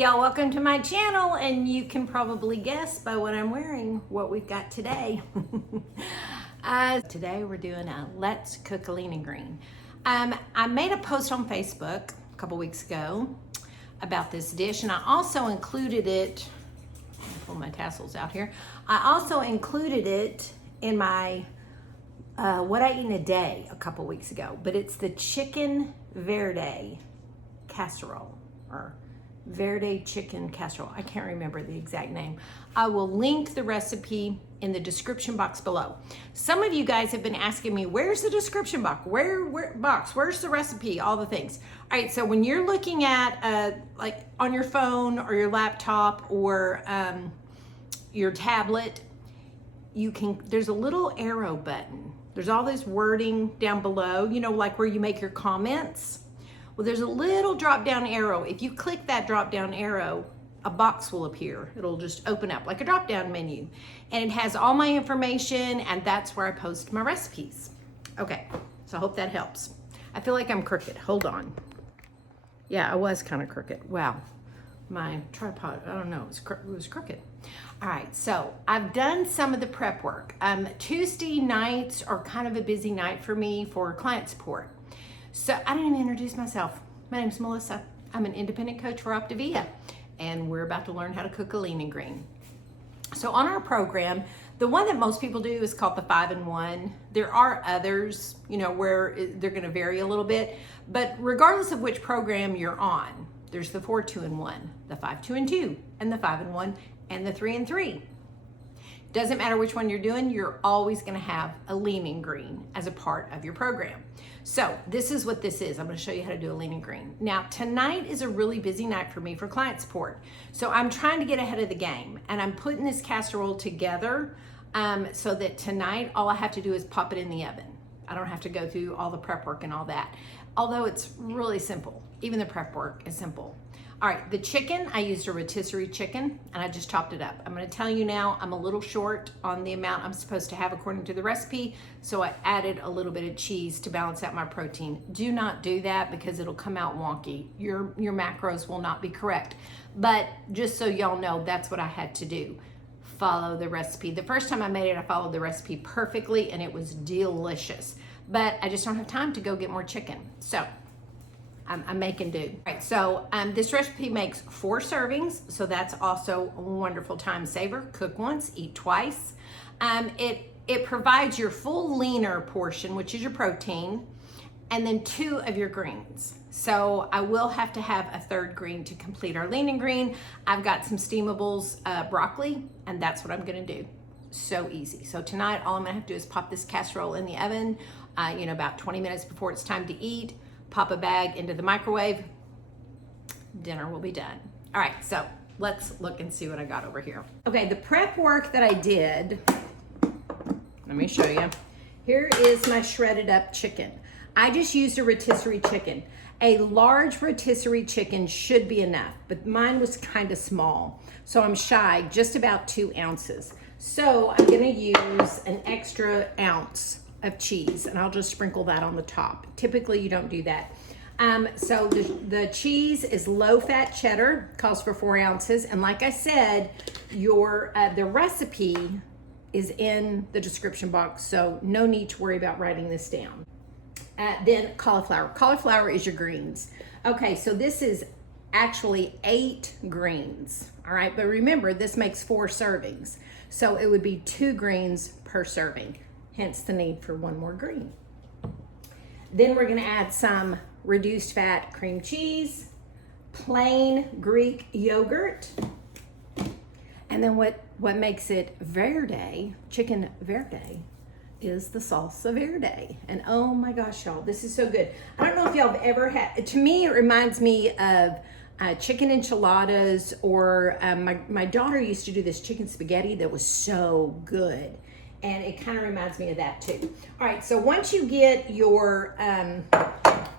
Hey y'all, welcome to my channel, and you can probably guess by what I'm wearing what we've got today. Today we're doing a Let's Cook a Lean and Green. I made a post on Facebook a couple weeks ago about this dish, and I also included it, pull my tassels out here, I also included it in my what I eat in a day a couple weeks ago, but it's the chicken verde casserole, or verde chicken casserole. I can't remember the exact name. I will link the recipe in the description box below. Some of you guys have been asking me, where's the description box? Where's the recipe? All the things. All right, so when you're looking at like on your phone or your laptop or your tablet, there's a little arrow button. There's all this wording down below, you know, like where you make your comments. Well, there's a little drop down arrow. If you click that drop down arrow, a box will appear. It'll just open up like a drop down menu. And it has all my information, and that's where I post my recipes. Okay, so I hope that helps. I feel like I'm crooked. Hold on. Yeah, I was kind of crooked. Wow. My tripod, I don't know, it was crooked. All right, so I've done some of the prep work. Tuesday nights are kind of a busy night for me for client support. So I didn't even introduce myself. My name's Melissa. I'm an independent coach for Optavia, and we're about to learn how to cook a lean and green. So on our program, the one that most people do is called the 5-in-1. There are others, you know, where they're gonna vary a little bit, but regardless of which program you're on, there's the 4-2-in-1, the 5-2-in-2, and the 5-in-1, and the 3-in-3. Doesn't matter which one you're doing, you're always gonna have a lean and green as a part of your program. So this is what this is. I'm gonna show you how to do a lean and green. Now, tonight is a really busy night for me for client support. So I'm trying to get ahead of the game, and I'm putting this casserole together so that tonight, all I have to do is pop it in the oven. I don't have to go through all the prep work and all that. Although it's really simple. Even the prep work is simple. All right, the chicken, I used a rotisserie chicken, and I just chopped it up. I'm gonna tell you now, I'm a little short on the amount I'm supposed to have according to the recipe, so I added a little bit of cheese to balance out my protein. Do not do that because it'll come out wonky. Your macros will not be correct. But just so y'all know, that's what I had to do. Follow the recipe. The first time I made it, I followed the recipe perfectly, and it was delicious. But I just don't have time to go get more chicken. So I'm making do. All right, so this recipe makes 4 servings, so that's also a wonderful time saver. Cook once, eat twice. It provides your full leaner portion, which is your protein, and then 2 of your greens. So I will have to have a 3rd green to complete our lean and green. I've got some steamables, broccoli, and that's what I'm gonna do. So easy. So tonight, all I'm gonna have to do is pop this casserole in the oven, you know, about 20 minutes before it's time to eat. Pop a bag into the microwave, dinner will be done. All right, so let's look and see what I got over here. Okay, the prep work that I did, let me show you. Here is my shredded up chicken. I just used a rotisserie chicken. A large rotisserie chicken should be enough, but mine was kind of small, so I'm shy, just about 2 ounces. So I'm gonna use an extra ounce of cheese, and I'll just sprinkle that on the top. Typically you don't do that. So the cheese is low-fat cheddar, calls for 4 ounces, and like I said, the recipe is in the description box, so no need to worry about writing this down. Then cauliflower. Cauliflower is your greens. Okay, so this is actually 8 greens, all right? But remember, this makes 4 servings, so it would be 2 greens per serving. Hence the need for 1 more green. Then we're gonna add some reduced fat cream cheese, plain Greek yogurt, and then what makes it verde, chicken verde, is the salsa verde. And oh my gosh, y'all, this is so good. I don't know if y'all have ever had, to me it reminds me of chicken enchiladas, or my daughter used to do this chicken spaghetti that was so good. And it kind of reminds me of that too. All right, so once you get your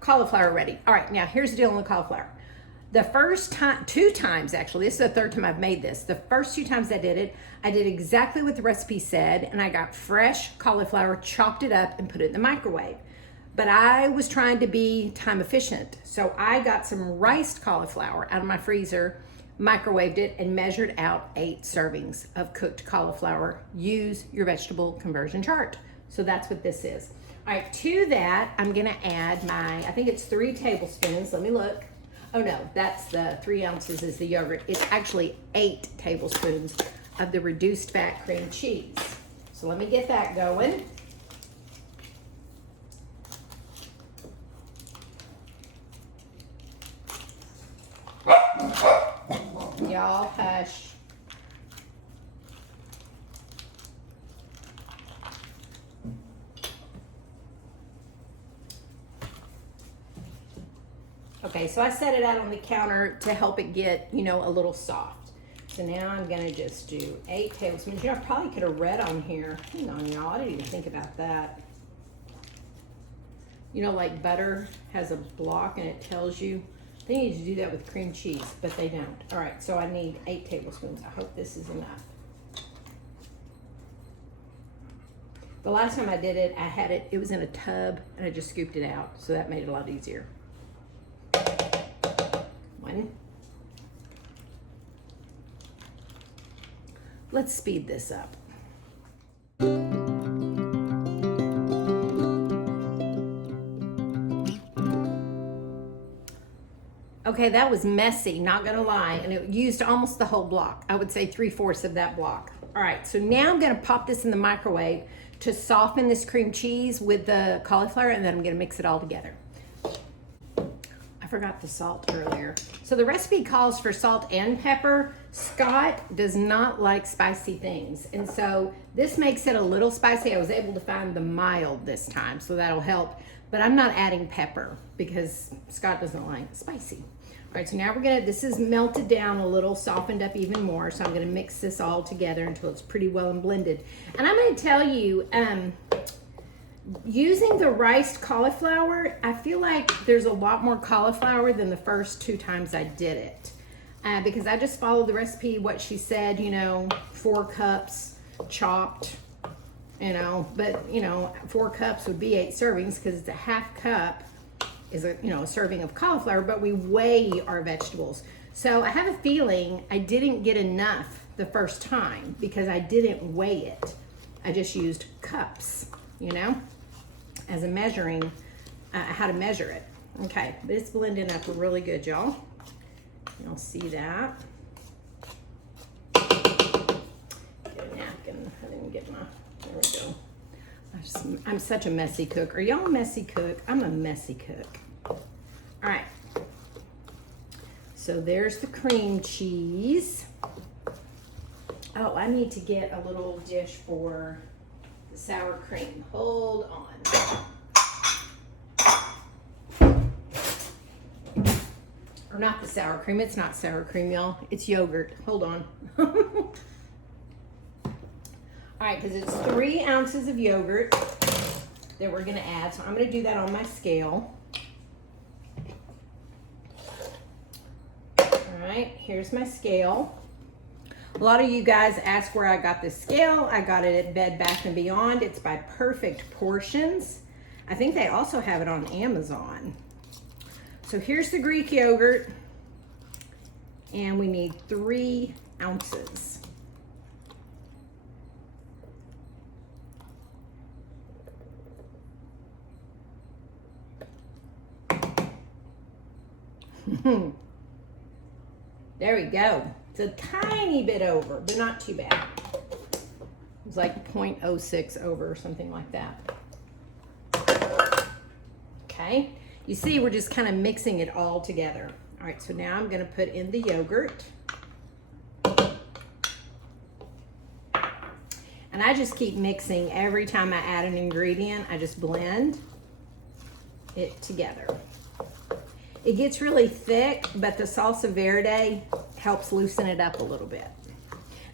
cauliflower ready. All right, now here's the deal on the cauliflower. The first time, 2 times actually, this is the 3rd time I've made this. The first 2 times I did exactly what the recipe said, and I got fresh cauliflower, chopped it up, and put it in the microwave. But I was trying to be time efficient. So I got some riced cauliflower out of my freezer, microwaved it, and measured out 8 servings of cooked cauliflower. Use your vegetable conversion chart. So that's what this is. All right, to that, I'm gonna add I think it's 3 tablespoons. Let me look. Oh no, that's the 3 ounces is the yogurt. It's actually 8 tablespoons of the reduced fat cream cheese. So let me get that going. Y'all hush. Okay, so I set it out on the counter to help it get, you know, a little soft. So now I'm gonna just do 8 tablespoons. You know, I probably could have read on here. Hang on, y'all, I didn't even think about that. You know, like butter has a block and it tells you. They need to do that with cream cheese, but they don't. All right, so I need 8 tablespoons. I hope this is enough. The last time I did it, I had it was in a tub and I just scooped it out. So that made it a lot easier. 1. Let's speed this up. Okay, that was messy, not gonna lie, and it used almost the whole block. I would say 3/4 of that block. All right, so now I'm gonna pop this in the microwave to soften this cream cheese with the cauliflower, and then I'm gonna mix it all together. I forgot the salt earlier. So the recipe calls for salt and pepper. Scott does not like spicy things, and so this makes it a little spicy. I was able to find the mild this time, so that'll help, but I'm not adding pepper because Scott doesn't like spicy. All right, so now this is melted down a little, softened up even more, so I'm gonna mix this all together until it's pretty well and blended. And I'm gonna tell you, using the riced cauliflower, I feel like there's a lot more cauliflower than the first 2 times I did it. Because I just followed the recipe, what she said, you know, 4 cups chopped, you know, but you know, 4 cups would be 8 servings because it's a half cup is a serving of cauliflower, but we weigh our vegetables. So I have a feeling I didn't get enough the first time because I didn't weigh it. I just used cups, you know, as a measuring, how to measure it. Okay, but it's blending up really good, y'all. You'll see that. Get a napkin. I didn't get my, there we go. I'm such a messy cook. Are y'all a messy cook? I'm a messy cook. All right. So there's the cream cheese. Oh, I need to get a little dish for the sour cream. Hold on. Or not the sour cream. It's not sour cream, y'all. It's yogurt. Hold on. All right, because it's 3 ounces of yogurt that we're gonna add. So I'm gonna do that on my scale. All right, here's my scale. A lot of you guys ask where I got this scale. I got it at Bed Bath & Beyond. It's by Perfect Portions. I think they also have it on Amazon. So here's the Greek yogurt, and we need 3 ounces. There we go. It's a tiny bit over, but not too bad. It's like 0.06 over or something like that. Okay, you see we're just kind of mixing it all together. All right, so now I'm gonna put in the yogurt. And I just keep mixing every time I add an ingredient. I just blend it together. It gets really thick, but the salsa verde helps loosen it up a little bit.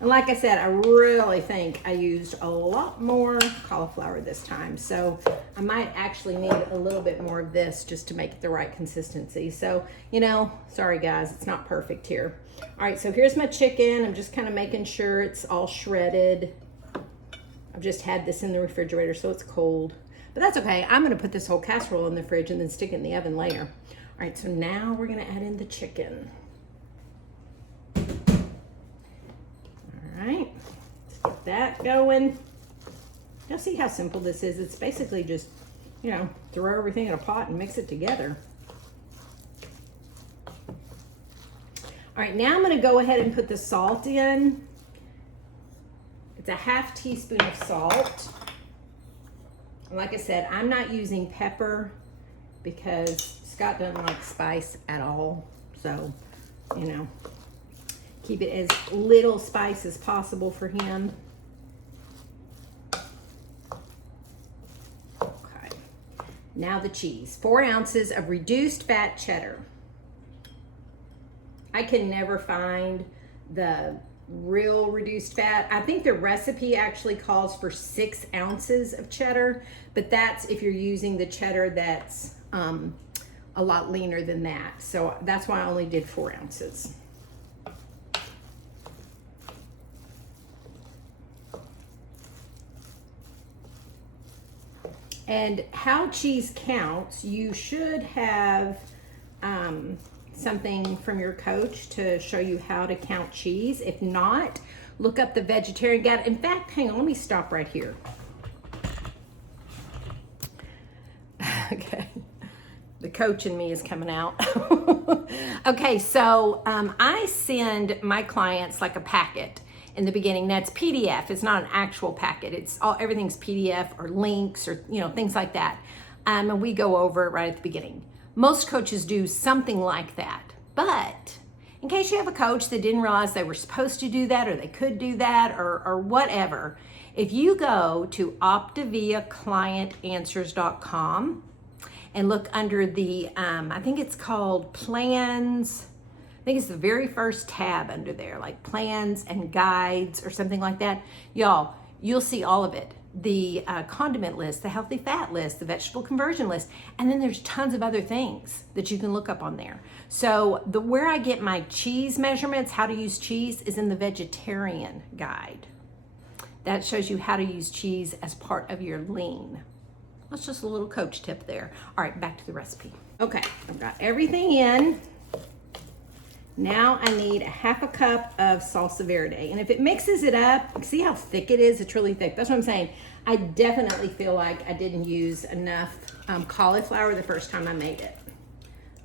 And like I said, I really think I used a lot more cauliflower this time. So I might actually need a little bit more of this just to make it the right consistency. So, you know, sorry guys, it's not perfect here. All right, so here's my chicken. I'm just kind of making sure it's all shredded. I've just had this in the refrigerator, so it's cold. But that's okay. I'm gonna put this whole casserole in the fridge and then stick it in the oven later. All right, so now we're gonna add in the chicken. that going. Now see how simple this is. It's basically just, you know, throw everything in a pot and mix it together. All right, now I'm gonna go ahead and put the salt in. It's a ½ teaspoon of salt. And like I said, I'm not using pepper because Scott doesn't like spice at all. So, you know, keep it as little spice as possible for him. Okay, now the cheese. 4 ounces of reduced fat cheddar. I can never find the real reduced fat. I think the recipe actually calls for 6 ounces of cheddar, but that's if you're using the cheddar that's a lot leaner than that. So that's why I only did 4 ounces. And how cheese counts, you should have something from your coach to show you how to count cheese. If not, look up the vegetarian guide. In fact, hang on, let me stop right here. Okay, the coach in me is coming out. Okay, so I send my clients like a packet in the beginning. That's PDF. It's not an actual packet. It's all, everything's PDF or links or, you know, things like that. And we go over it right at the beginning. Most coaches do something like that, but in case you have a coach that didn't realize they were supposed to do that or they could do that or whatever, if you go to optaviaclientanswers.com and look under the, I think it's called plans, I think it's the very first tab under there, like plans and guides or something like that. Y'all, you'll see all of it. The condiment list, the healthy fat list, the vegetable conversion list, and then there's tons of other things that you can look up on there. So where I get my cheese measurements, how to use cheese, is in the vegetarian guide. That shows you how to use cheese as part of your lean. That's just a little coach tip there. All right, back to the recipe. Okay, I've got everything in. Now I need ½ cup of salsa verde. And if it mixes it up, see how thick it is? It's really thick. That's what I'm saying. I definitely feel like I didn't use enough cauliflower the first time I made it.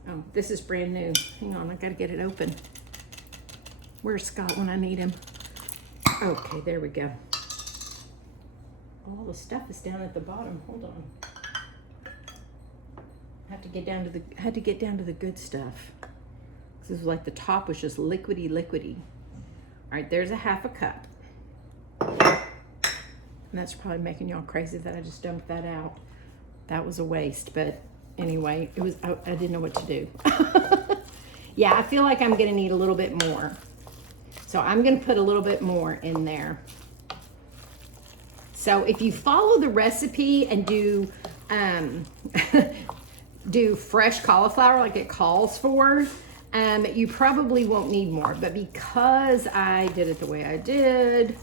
Oh, this is brand new. Hang on, I gotta get it open. Where's Scott when I need him? Okay, there we go. All the stuff is down at the bottom. Hold on. I have to get down to the good stuff. This is like the top was just liquidy. All right, there's ½ cup. And that's probably making y'all crazy that I just dumped that out. That was a waste, but anyway, it was, I didn't know what to do. Yeah, I feel like I'm gonna need a little bit more. So I'm gonna put a little bit more in there. So if you follow the recipe and do, do fresh cauliflower like it calls for, you probably won't need more, but because I did it the way I did,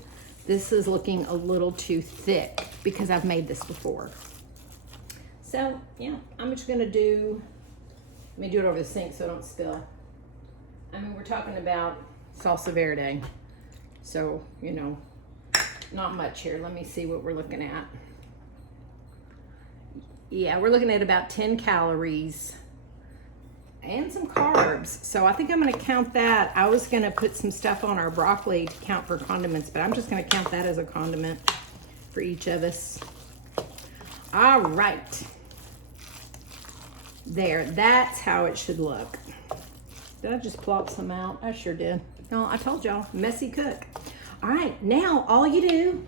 this is looking a little too thick because I've made this before. So yeah, I'm just gonna let me do it over the sink so I don't spill. I mean, we're talking about salsa verde, so, you know, not much here. Let me see what we're looking at. Yeah, we're looking at about 10 calories. And some carbs. So I think I'm gonna count that. I was gonna put some stuff on our broccoli to count for condiments, but I'm just gonna count that as a condiment for each of us. All right. There, that's how it should look. Did I just plop some out? I sure did. No, I told y'all, messy cook. All right, now all you do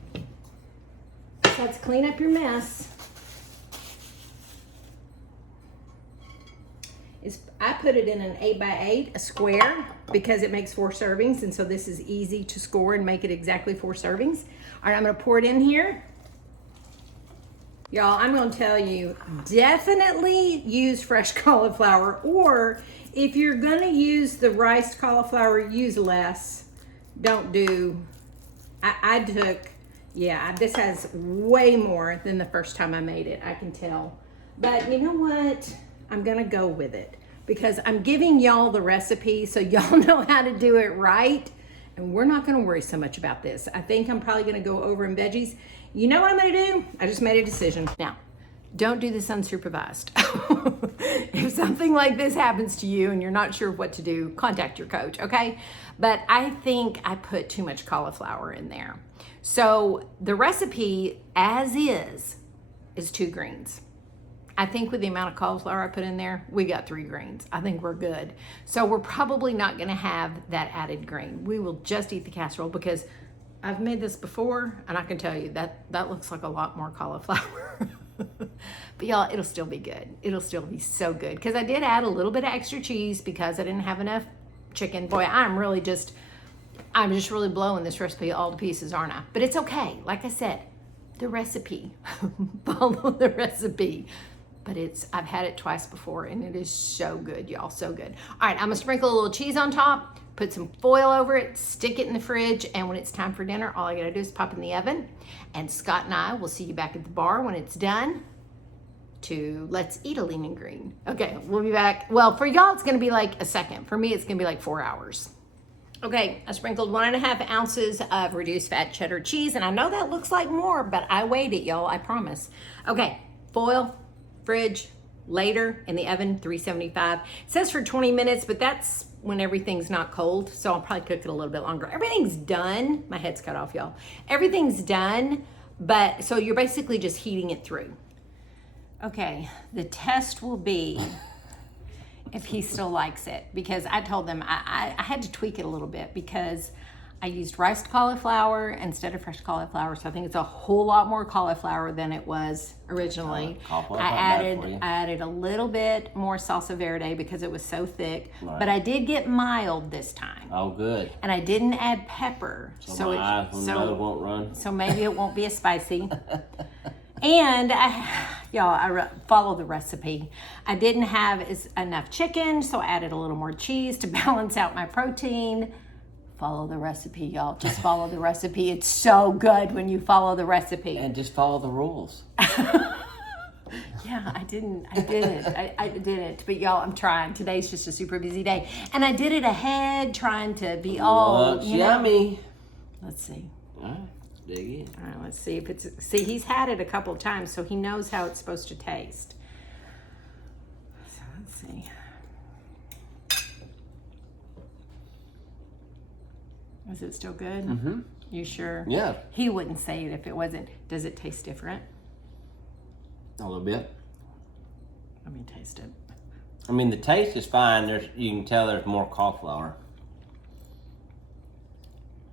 is clean up your mess. I put it in an 8x8, a square, because it makes 4 servings, and so this is easy to score and make it exactly 4 servings. All right, I'm gonna pour it in here. Y'all, I'm gonna tell you, definitely use fresh cauliflower, or if you're gonna use the riced cauliflower, use less. Don't do, I took, yeah, this has way more than the first time I made it, I can tell. But you know what? I'm gonna go with it because I'm giving y'all the recipe so y'all know how to do it right And we're not gonna worry so much about this. I think I'm probably gonna go over in veggies. You know what I'm gonna do? I just made a decision. Now, don't do this unsupervised. If something like this happens to you and you're not sure what to do, contact your coach, okay? But I think I put too much cauliflower in there. So the recipe as is 2 greens. I think with the amount of cauliflower I put in there, we got 3 greens. I think we're good. So we're probably not gonna have that added green. We will just eat the casserole because I've made this before and I can tell you that looks like a lot more cauliflower. But y'all, it'll still be good. It'll still be so good. Because I did add a little bit of extra cheese because I didn't have enough chicken. Boy, I'm just really blowing this recipe all to pieces, aren't I? But it's okay. Like I said, the recipe. Follow the recipe. But I've had it twice before and it is so good, y'all, so good. All right, I'm gonna sprinkle a little cheese on top, put some foil over it, stick it in the fridge, and when it's time for dinner, all I gotta do is pop in the oven. And Scott and I will see you back at the bar when it's done to let's eat a lean and green. Okay, we'll be back. Well, for y'all, it's gonna be like a second. For me, it's gonna be like 4 hours. Okay, I sprinkled 1.5 ounces of reduced fat cheddar cheese, and I know that looks like more, but I weighed it, y'all, I promise. Okay, foil, fridge, later in the oven, 375. It says for 20 minutes, but that's when everything's not cold, so I'll probably cook it a little bit longer. Everything's done. My head's cut off, y'all. Everything's done, but so you're basically just heating it through. Okay, the test will be if he still likes it, because I told them I had to tweak it a little bit because I used riced cauliflower instead of fresh cauliflower, so I think it's a whole lot more cauliflower than it was originally. I added a little bit more salsa verde because it was so thick, right. But I did get mild this time. Oh, good. And I didn't add pepper, so it won't run. So maybe it won't be as spicy. And I follow the recipe. I didn't have enough chicken, so I added a little more cheese to balance out my protein. Follow the recipe, y'all. Just follow the recipe. It's so good when you follow the recipe. And just follow the rules. Yeah, I didn't. I didn't. But y'all, I'm trying. Today's just a super busy day. And I did it ahead, trying to be all, yummy. Let's see. All right, dig in. All right, let's see if it's, he's had it a couple of times, so he knows how it's supposed to taste. So let's see. Is it still good? Mm-hmm. You sure? Yeah. He wouldn't say it if it wasn't. Does it taste different? A little bit. Let me taste it. I mean, the taste is fine. You can tell there's more cauliflower.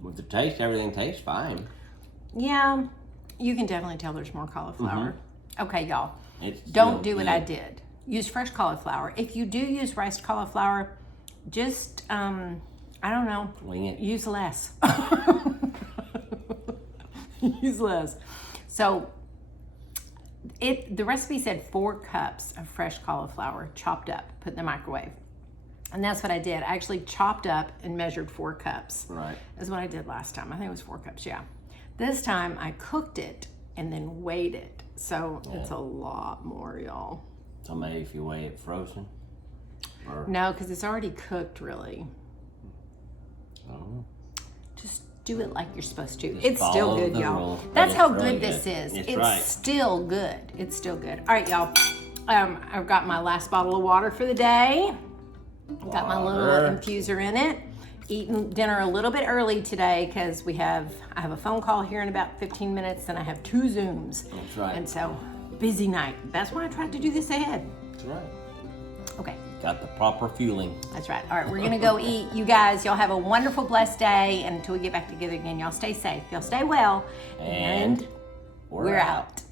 With the taste, everything tastes fine. Yeah, you can definitely tell there's more cauliflower. Mm-hmm. Okay, y'all. Don't do what I did. Use fresh cauliflower. If you do use riced cauliflower, just I don't know. Wing it. Use less. Use less. So the recipe said 4 cups of fresh cauliflower chopped up, put in the microwave. And that's what I did. I actually chopped up and measured 4 cups. Right. That's what I did last time. I think it was 4 cups, yeah. This time I cooked it and then weighed it. So it's a lot more, y'all. So maybe if you weigh it frozen? Or... No, because it's already cooked, really. I don't know. Just do it like you're supposed to. Just it's still good, y'all. That's how good this is. It's still good. It's still good. All right, y'all. I've got my last bottle of water for the day. Got my little infuser in it. Eating dinner a little bit early today because I have a phone call here in about 15 minutes and I have 2 Zooms. That's right. And so, busy night. That's why I tried to do this ahead. That's right. Okay. Got the proper fueling. That's right. All right, we're going to go eat. You guys, y'all have a wonderful, blessed day. And until we get back together again, y'all stay safe. Y'all stay well. And we're out.